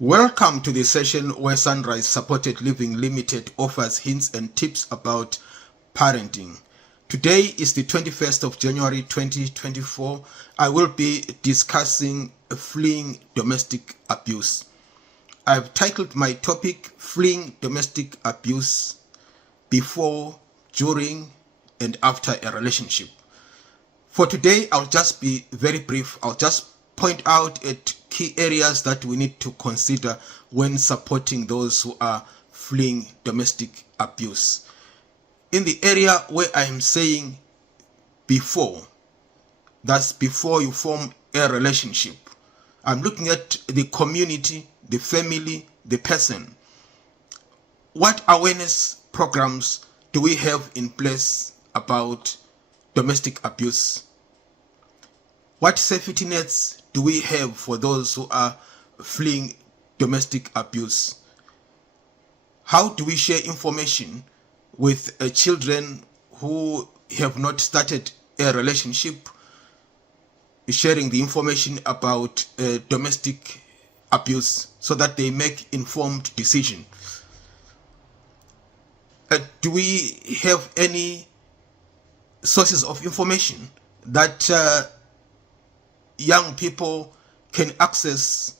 Welcome to the session where Sunrise Supported Living Limited offers hints and tips about parenting. Today is the 21st of January 2024. I will be discussing fleeing domestic abuse. I've titled my topic Fleeing Domestic Abuse Before, During, and After a Relationship. For today, I'll just be very brief. I'll just point out at key areas that we need to consider when supporting those who are fleeing domestic abuse. In the area where I am saying before, that's before you form a relationship, I'm looking at the community, the family, the person. What awareness programs do we have in place about domestic abuse? What safety nets do we have for those who are fleeing domestic abuse? How do we share information with children who have not started a relationship, sharing the information about domestic abuse so that they make informed decision? Do we have any sources of information that young people can access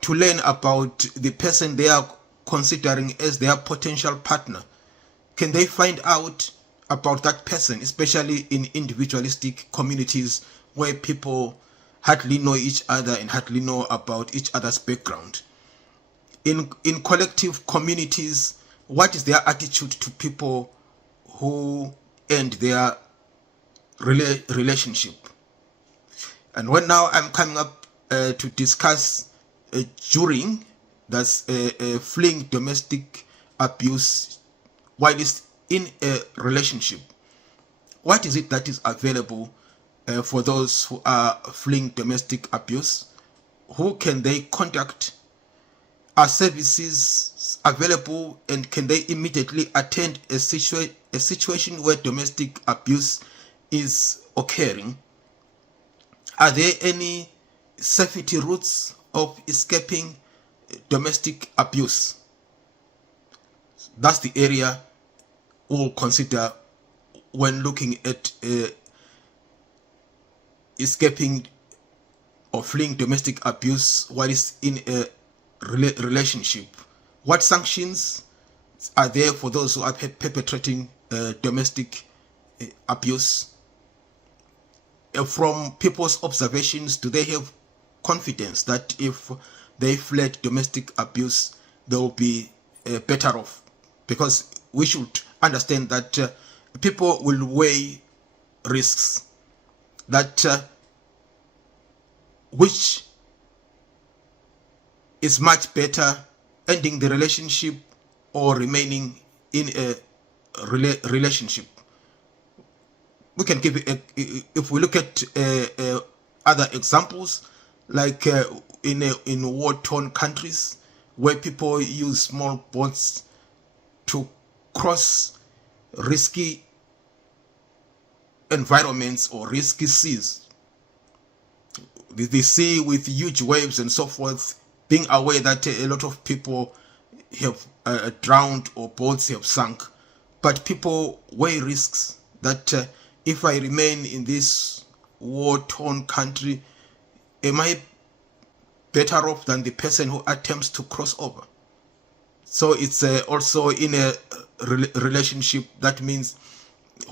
to learn about the person they are considering as their potential partner? Can they find out about that person, especially in individualistic communities where people hardly know each other and hardly know about each other's background? In collective communities, what is their attitude to people who end their relationship? And when now I'm coming up to discuss during, that's fleeing domestic abuse while it's in a relationship. What is it that is available for those who are fleeing domestic abuse? Who can they contact? Are services available, and can they immediately attend a situation where domestic abuse is occurring? Are there any safety routes of escaping domestic abuse? That's the area we'll consider when looking at escaping or fleeing domestic abuse while it's in a relationship. What sanctions are there for those who are perpetrating domestic abuse? From people's observations, do they have confidence that if they fled domestic abuse, they will be better off? Because we should understand that people will weigh risks, that which is much better, ending the relationship or remaining in a relationship. We can give it if we look at other examples, like in war-torn countries where people use small boats to cross risky environments or risky seas, the sea with huge waves and so forth, being aware that a lot of people have drowned or boats have sunk, but people weigh risks that if I remain in this war-torn country, am I better off than the person who attempts to cross over? So it's also in a relationship. That means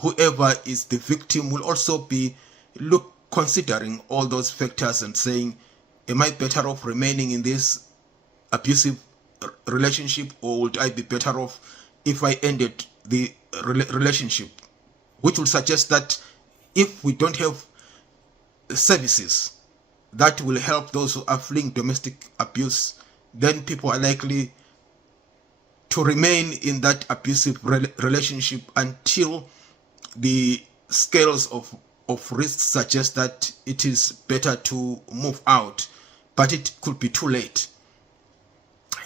whoever is the victim will also be considering all those factors and saying, am I better off remaining in this abusive relationship, or would I be better off if I ended the relationship? Which will suggest that if we don't have services that will help those who are fleeing domestic abuse, then people are likely to remain in that abusive relationship until the scales of risks suggest that it is better to move out, but it could be too late.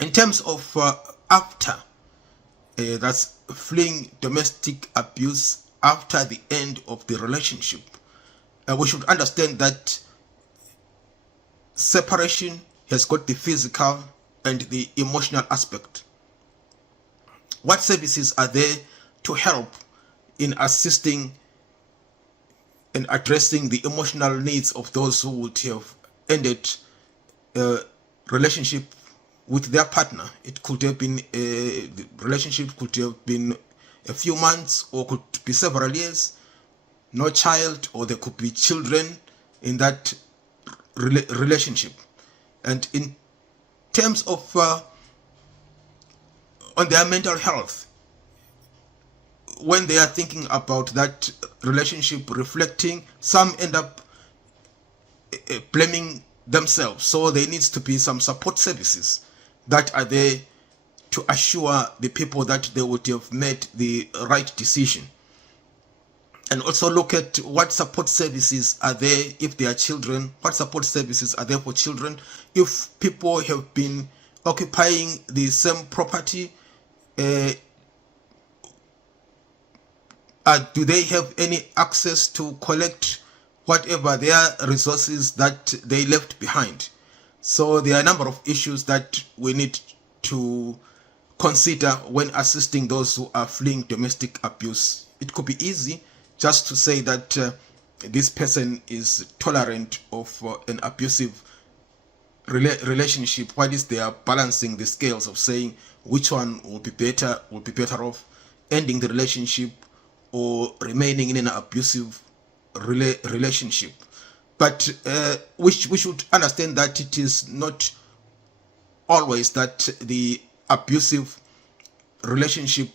In terms of after, that's fleeing domestic abuse after the end of the relationship, we should understand that separation has got the physical and the emotional aspect. What services are there to help in assisting and addressing the emotional needs of those who would have ended a relationship with their partner? It could have been the relationship could have been a few months, or could be several years, no child, or there could be children in that relationship. And in terms of on their mental health, when they are thinking about that relationship reflecting, some end up blaming themselves. So there needs to be some support services that are there to assure the people that they would have made the right decision. And also look at what support services are there if there are children, what support services are there for children. If people have been occupying the same property, do they have any access to collect whatever their resources that they left behind? So there are a number of issues that we need to consider when assisting those who are fleeing domestic abuse. It could be easy just to say that this person is tolerant of an abusive relationship, while they are balancing the scales of saying which one will be better off, ending the relationship or remaining in an abusive relationship. But we should understand that it is not always that the abusive relationship